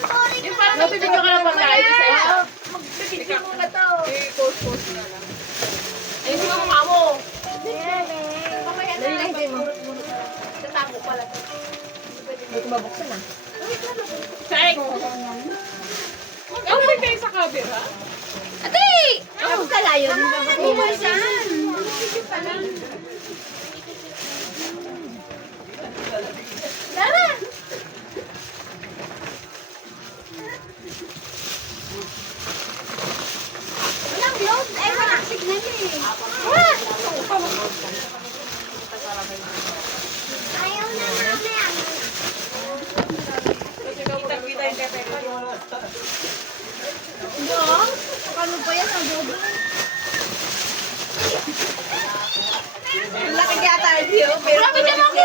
Yung parang napipigyan ka ng pagkain sa isa. Magbibigyo muna to. I-post na lang. Ayun yung mga mukha mo. Mamaya na. Nalilay mo. Tatago pala. Hindi ko mabuksan ah. Check! Mag-away kayo sa camera? Ate! Ano ka layo? Bubulsan. Lara! Walang load. Eh, walang signal eh. What? Ayaw na mamaya. Kita-kita yung tete ko. Paano pa yan? Adobo? Laki kaya tayo diyo. Grabe naman ako!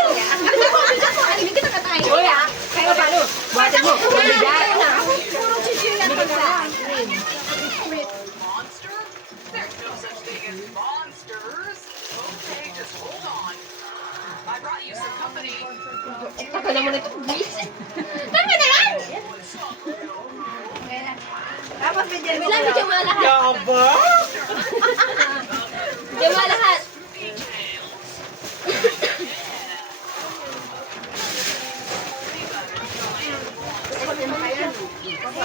Hindi kita katay. Uy ah! Kaya paano? Buhatin mo. Bumigay. Puro chichir na pala. Monster? There's no such thing as monsters. Okay, just hold on. I brought you some company. Taka naman ito. Tama na lang! Tapos bigyan mo lahat. Bigyan mo lahat. Yaba! Bigyan mo lahat.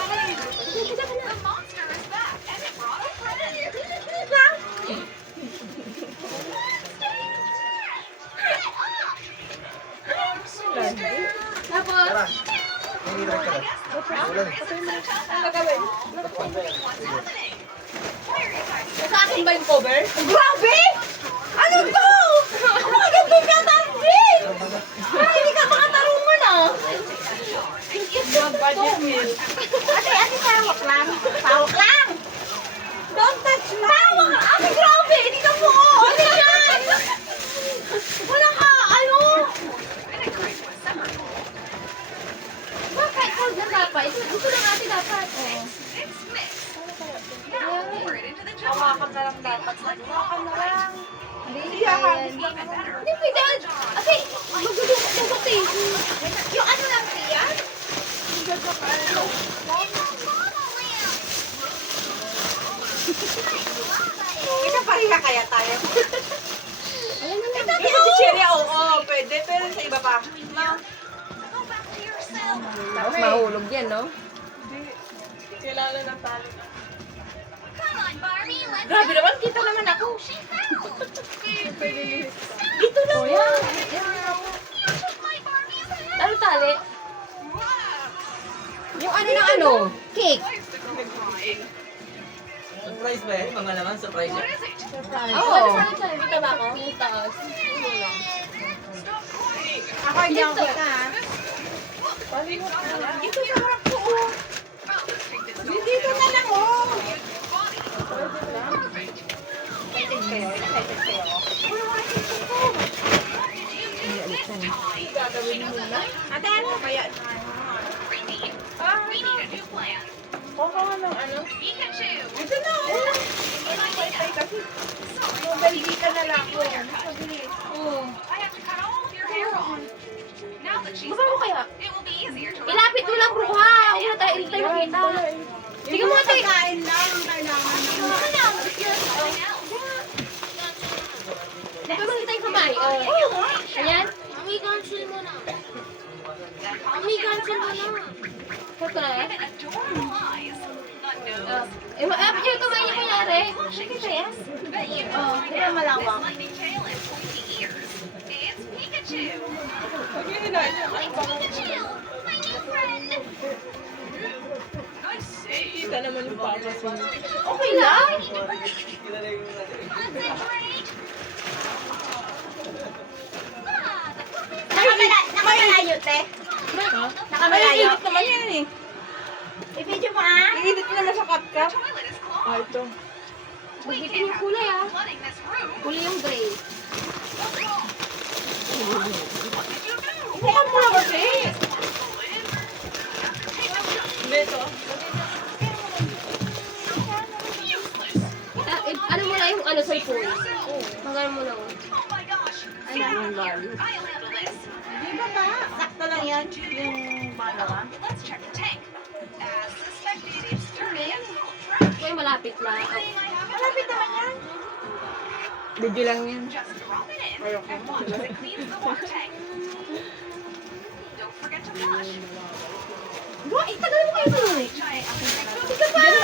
The monster is back, and it brought a friend. I'm so scared. Tapos, What's happening? Why are you guys Sa akin ba yung cover? grabe! Ano to? Ano ka gandun ka tarpin? Hindi ka makatarungan ah. Budget meal. Ate, tawak lang. Tawak lang! Don't touch me! Tawak lang! Ate, grabe! Dito mo! Ate, yan! Wala ka, ano? Bakit? Hold na dapat. Ito lang ate dapat. Oh. now pour it into the jar? Hawakan na lang dapat. Hawakan na lang. Hindi Even better. Hindi pwede. Ate, magdudukot eh. Yung ano lang siya? Ika pareha kaya tayo. Ito, Ito si Cherry, oo, pwede. Pero sa iba pa. Go back to your cell. Tapos mahulog yan, no? Kilala ng tali. Come on, Barbie, let's Grabe naman, kita naman ako. She fell. Dito lang. Oh, yan. You took my Barbie's head. Ano tali? Yung ano ng ano? Cake. Surprise ba yan? Mga naman, surprise What yan. is it? Oo. Dito ba ako? Yung taas. Stop crying. Ako hindi ako kita ha. Ito sa harap ko, oh. Oh, let's take this doll Dito na lang, oh. body. Perfect. Excited kayo? Excited kayo? Gagawin mo na. Ate, ano kaya? Creepy. We need a new plan. Kuha ng ano? Pikachu. Ito na, oh. Wi-Fi kasi. Mobile data na lang ako. Mabilis. Oh. I have to cut all of your hair off. Now that she's Baba mo gone, kaya? it will be easier to Ilapit mo lang bro ha. Huwag na tayo makita. Sige mo ate. Kain lang ang kailangan ng... Ano lang? Dapat mo kita yung kamay. Oh. Ayan. Ami, cancel mo na. Ami, cancel mo na. Ito na eh. Even adorable eyes. A nose. Apit yung kamay niya kunyari. Bet you Oh, know kaya malawak. this lightning tail and pointy ears. It's Pikachu. Sabihin na niya. Pikachu, my new friend. I say, Kita naman yung papa ko. Okay lang. concentrate. Nakamalayo, te. Nakamalayo. Ay, naman yan eh. I-video mo ah. I-edit mo naman sa CapCut. Toilet is Ah, clogged. ito. We Bitin can't yung have kulay ah. people flooding this room. Kulay yung gray. What did you do? Bukan mo lang kasi. Hindi ito. Useless. Ano mo lang yung ano sa phone. Magano mo lang. Oh my gosh. Ano yung I'll handle this. Di ba pa? Sakto lang yan. Yung bala. Let's check the tank. malapit lang. Malapit naman yan. Video lang yan. Just drop it in and watch as it cleans the water tank. Don't forget to flush. Wah, itagal mo kayo. Try it. Hindi ka pa.